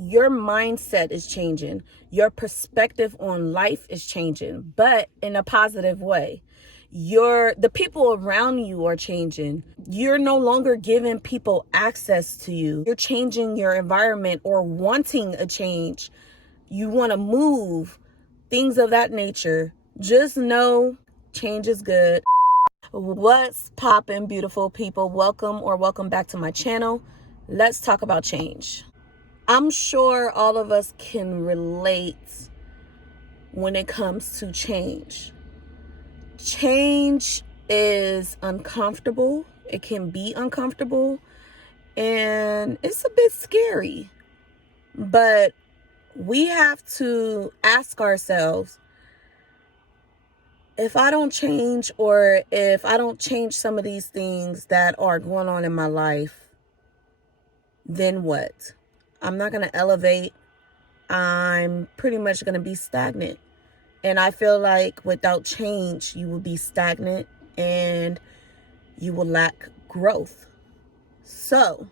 your mindset is changing. Your perspective on life is changing, but in a positive way. The people around you are changing. You're no longer giving people access to you. You're changing your environment or wanting a change. You want to move, things of that nature. Just know change is good. What's poppin', beautiful people? Welcome back to my channel. Let's talk about change. I'm sure all of us can relate when it comes to change. Change is uncomfortable. It can be uncomfortable and it's a bit scary. But we have to ask ourselves, if I don't change, or if I don't change some of these things that are going on in my life, then what? I'm not going to elevate. I'm pretty much going to be stagnant. And I feel like without change, you will be stagnant and you will lack growth. So,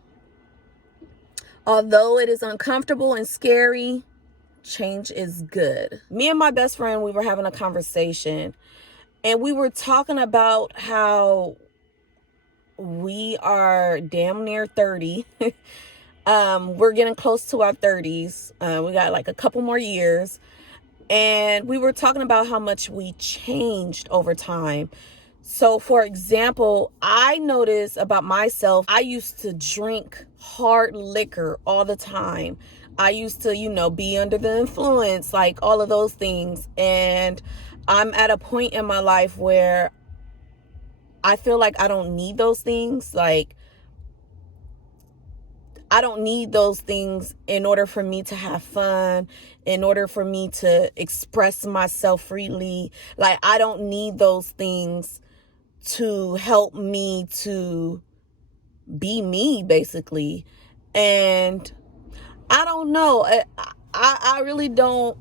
although it is uncomfortable and scary, change is good. Me and my best friend, we were having a conversation and we were talking about how we are damn near 30. We're getting close to our 30s. We got like a couple more years. And we were talking about how much we changed over time. So, for example, I noticed about myself, I used to drink hard liquor all the time. I used to, be under the influence, like all of those things. And I'm at a point in my life where I feel like I don't need those things. Like, I don't need those things in order for me to have fun, in order for me to express myself freely. Like, I don't need those things to help me to be me, basically. And I don't know. I really don't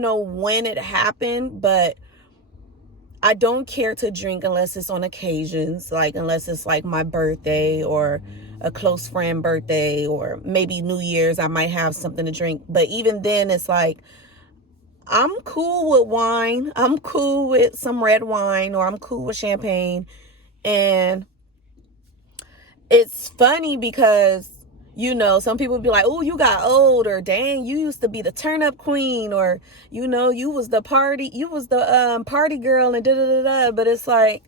know when it happened, but I don't care to drink unless it's on occasions, like unless it's like my birthday or a close friend birthday, or maybe New Year's, I might have something to drink. But even then, it's like, I'm cool with wine. I'm cool with some red wine, or I'm cool with champagne. And it's funny because, some people be like, oh, you got old, or dang, you used to be the turn up queen, or, you was the party girl, and da da da da. But it's like,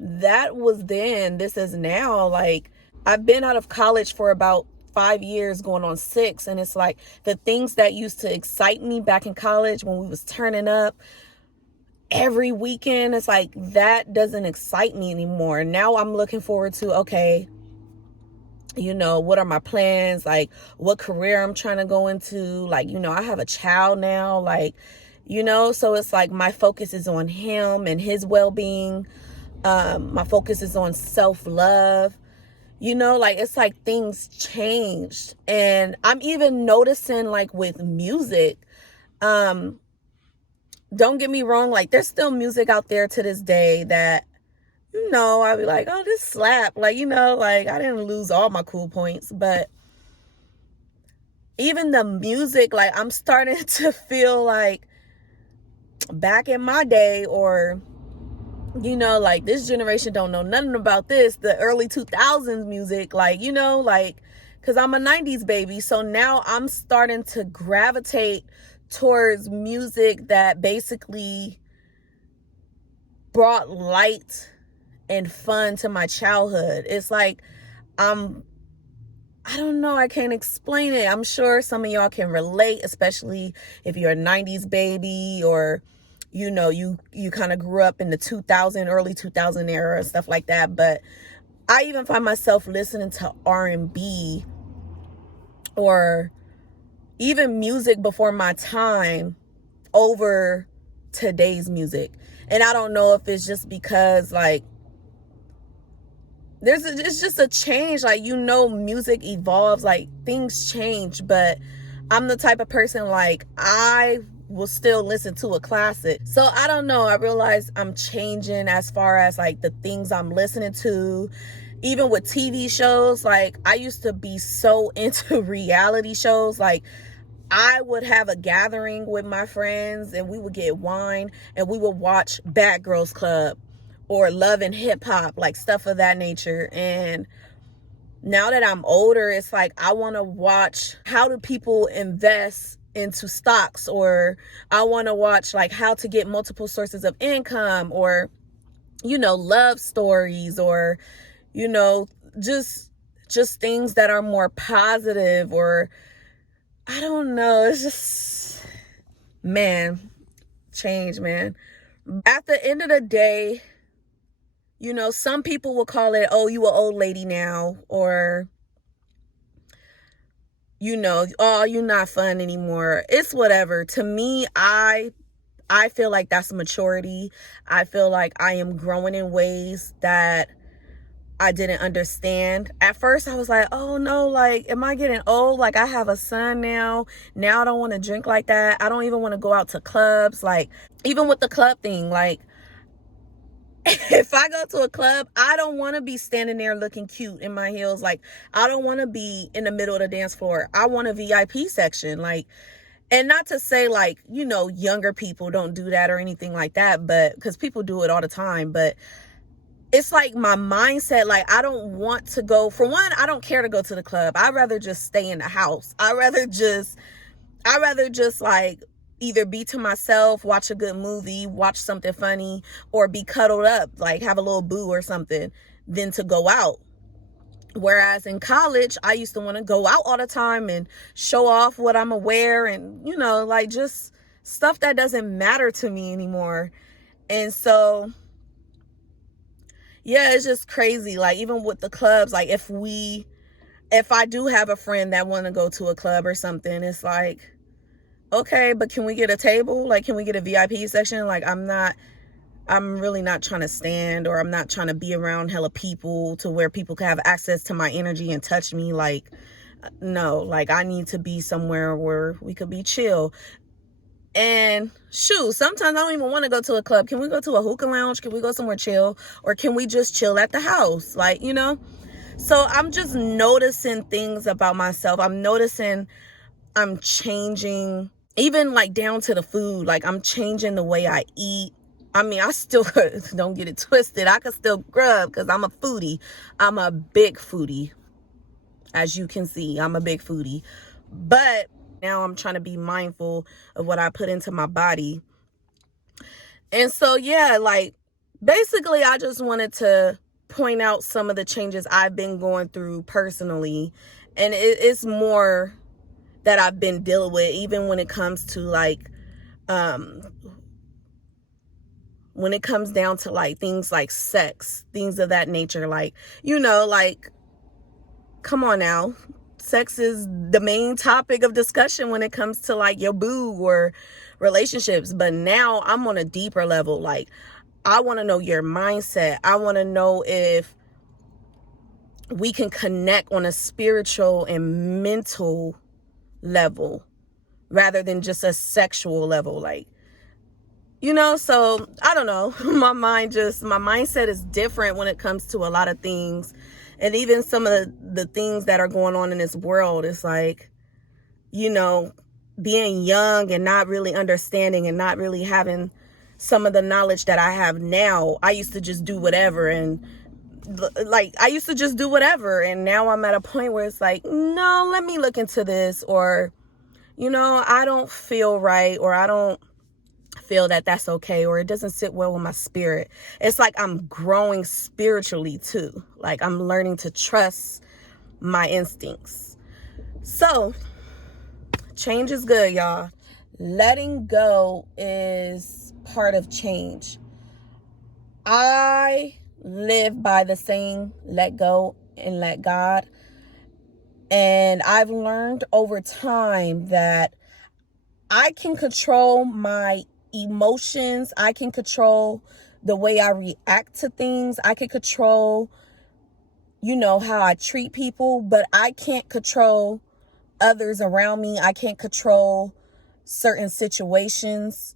that was then, this is now. Like, I've been out of college for about 5 years, going on 6. And it's like, the things that used to excite me back in college when we was turning up every weekend, it's like, that doesn't excite me anymore. Now I'm looking forward to, okay, what are my plans? Like, what career I'm trying to go into? Like, I have a child now, like, so it's like, my focus is on him and his well-being. My focus is on self-love. Like, it's like things changed. And I'm even noticing, like, with music, don't get me wrong, like, there's still music out there to this day that, I'd be like, oh, this slap. Like, like, I didn't lose all my cool points. But even the music, like, I'm starting to feel like back in my day, or, like, this generation don't know nothing about this, the early 2000s music, like, like, because I'm a 90s baby. So now I'm starting to gravitate towards music that basically brought light and fun to my childhood. It's like, I don't know, I can't explain it. I'm sure some of y'all can relate, especially if you're a 90s baby, or you kind of grew up in the early 2000 era, stuff like that. But I even find myself listening to R&B, or even music before my time, over today's music. And I don't know if it's just because, like, it's just a change. Like, music evolves, like, things change. But I'm the type of person, like, I will still listen to a classic. So I don't know, I realize I'm changing as far as, like, the things I'm listening to. even with TV shows, like I used to be so into reality shows. Like I would have a gathering with my friends and we would get wine and we would watch Bad Girls Club or Love and Hip Hop, like stuff of that nature. And now that I'm older, it's like I want to watch how do people invest into stocks, or I want to watch like how to get multiple sources of income, or love stories, or you know just things that are more positive, or I don't know. It's just, man, change, man. At the end of the day, some people will call it, oh, you an old lady now, or oh, you're not fun anymore. It's whatever. To me, I feel like that's maturity. I feel like I am growing in ways that I didn't understand. At first, I was like, oh no, like, am I getting old? Like, I have a son now. Now I don't want to drink like that. I don't even want to go out to clubs. Like, even with the club thing, like, if I go to a club, I don't want to be standing there looking cute in my heels. Like, I don't want to be in the middle of the dance floor. I want a VIP section. Like, and not to say like, younger people don't do that or anything like that, but because people do it all the time. But it's like my mindset, like I don't want to go. For one, I don't care to go to the club. I'd rather just stay in the house. I'd rather just like either be to myself, watch a good movie, watch something funny, or be cuddled up, like have a little boo or something, than to go out. Whereas in college, I used to want to go out all the time and show off what I'm aware, and, like just stuff that doesn't matter to me anymore. And so, yeah, it's just crazy. Like even with the clubs, like if I do have a friend that want to go to a club or something, it's like, okay, but can we get a table? Like, can we get a VIP section? Like, I'm really not trying to stand, or I'm not trying to be around hella people to where people can have access to my energy and touch me. Like, no, like I need to be somewhere where we could be chill. And shoot, sometimes I don't even want to go to a club. Can we go to a hookah lounge? Can we go somewhere chill? Or can we just chill at the house? Like, so I'm just noticing things about myself. I'm noticing I'm changing, even like down to the food. Like I'm changing the way I eat. I mean, I still, don't get it twisted, I can still grub because I'm a foodie. I'm a big foodie. As you can see, I'm a big foodie. But now I'm trying to be mindful of what I put into my body. And so, yeah, like basically I just wanted to point out some of the changes I've been going through personally. And it's more that I've been dealing with, even when it comes to like, when it comes down to like things like sex, things of that nature. Like, like, come on now. Sex is the main topic of discussion when it comes to like your boo or relationships. But now I'm on a deeper level. Like, I want to know your mindset. I want to know if we can connect on a spiritual and mental level rather than just a sexual level. Like, so I don't know. My mindset is different when it comes to a lot of things. And even some of the things that are going on in this world, it's like, being young and not really understanding and not really having some of the knowledge that I have now. I used to just do whatever, and now I'm at a point where it's like, no, let me look into this, or, I don't feel right, or I don't feel that that's okay, or it doesn't sit well with my spirit. It's like I'm growing spiritually too. Like I'm learning to trust my instincts. So change is good, y'all. Letting go is part of change. I live by the saying, let go and let God. And I've learned over time that I can control my emotions. I can control the way I react to things. I can control, how I treat people, but I can't control others around me. I can't control certain situations.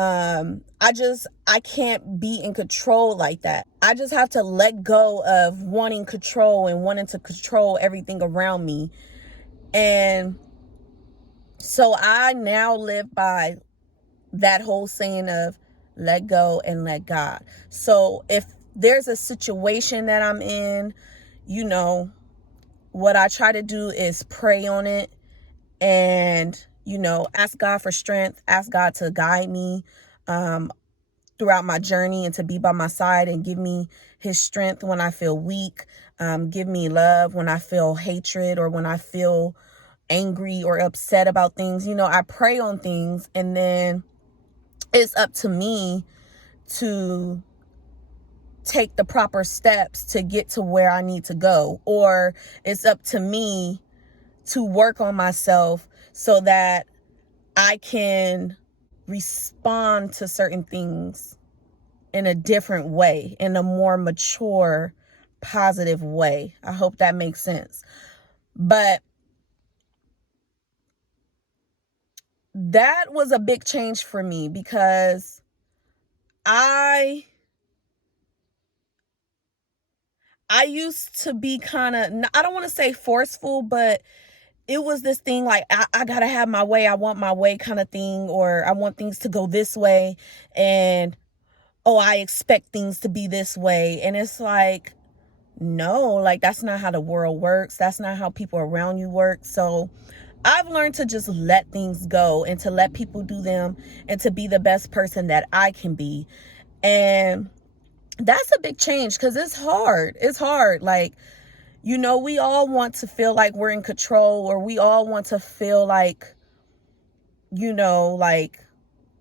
I can't be in control like that. I just have to let go of wanting control and wanting to control everything around me. And so I now live by that whole saying of let go and let God. So if there's a situation that I'm in, you know, what I try to do is pray on it and, you know, ask God for strength, ask God to guide me throughout my journey and to be by my side and give me his strength when I feel weak, give me love when I feel hatred or when I feel angry or upset about things. You know, I pray on things, and then it's up to me to take the proper steps to get to where I need to go, or it's up to me to work on myself so that I can respond to certain things in a different way, in a more mature, positive way. I hope that makes sense. But that was a big change for me because I used to be kind of, I don't want to say forceful, but it was this thing like, I gotta have my way. I want my way kind of thing, or I want things to go this way. And, oh, I expect things to be this way. And it's like, no, like that's not how the world works. That's not how people around you work. So I've learned to just let things go and to let people do them and to be the best person that I can be. And that's a big change because it's hard. It's hard. Like, you know, we all want to feel like we're in control, or we all want to feel like, you know, like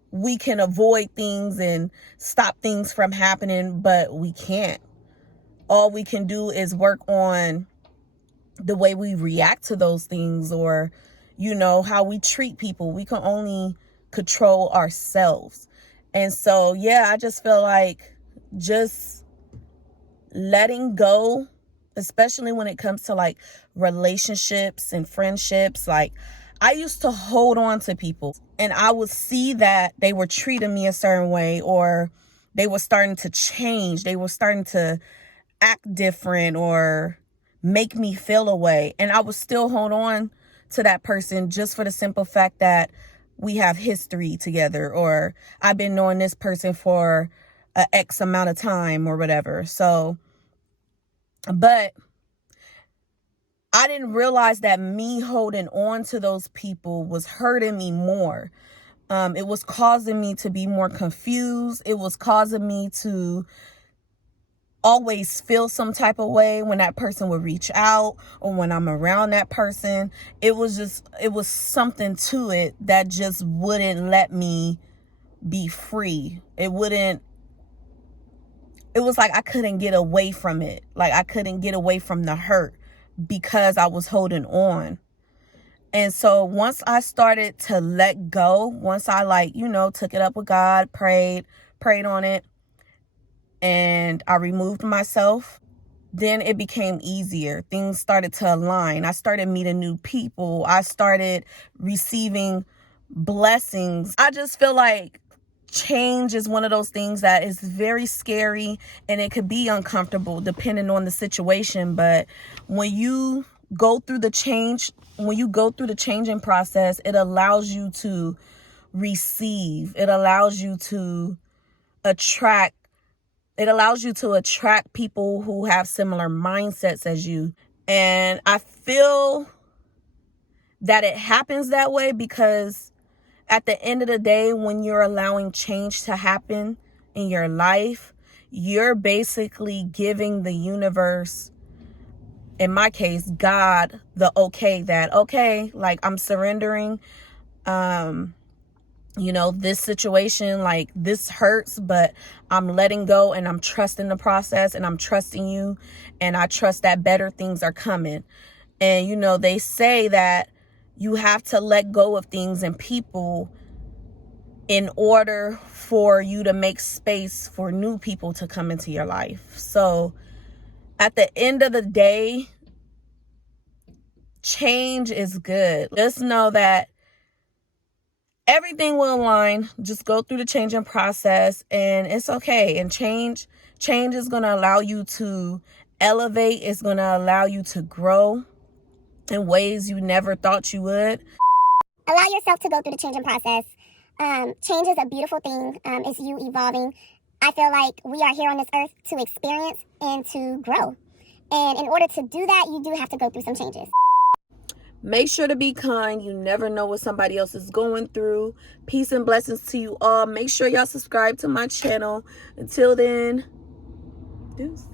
we can avoid things and stop things from happening, but we can't. All we can do is work on the way we react to those things, or, you know, how we treat people. We can only control ourselves. And so, yeah, I just feel like just letting go, especially when it comes to like relationships and friendships. Like, I used to hold on to people and I would see that they were treating me a certain way, or they were starting to change. They were starting to act different or make me feel a way. And I would still hold on to that person just for the simple fact that we have history together, or I've been knowing this person for a X amount of time or whatever. So, but I didn't realize that me holding on to those people was hurting me more. It was causing me to be more confused. It was causing me to always feel some type of way when that person would reach out or when I'm around that person. It was something to it that just wouldn't let me be free. It was like I couldn't get away from it. Like I couldn't get away from the hurt because I was holding on. And so once I started to let go, once I took it up with God, prayed on it, and I removed myself, then it became easier. Things started to align. I started meeting new people. I started receiving blessings. I just feel like change is one of those things that is very scary, and it could be uncomfortable depending on the situation. But when you go through the changing process, it allows you to receive. It allows you to attract people who have similar mindsets as you. And I feel that it happens that way because at the end of the day, when you're allowing change to happen in your life, you're basically giving the universe, in my case, God, the okay, like I'm surrendering. This situation, like this hurts, but I'm letting go and I'm trusting the process and I'm trusting you, and I trust that better things are coming. And, they say that you have to let go of things and people in order for you to make space for new people to come into your life. So at the end of the day, change is good. Just know that everything will align. Just go through the changing process, and it's okay. And change is going to allow you to elevate. It's going to allow you to grow in ways you never thought you would. Allow yourself to go through the changing process. Change is a beautiful thing. It's you evolving. I feel like we are here on this earth to experience and to grow. And in order to do that, you do have to go through some changes. Make sure to be kind. You never know what somebody else is going through. Peace and blessings to you all. Make sure y'all subscribe to my channel. Until then, deuce.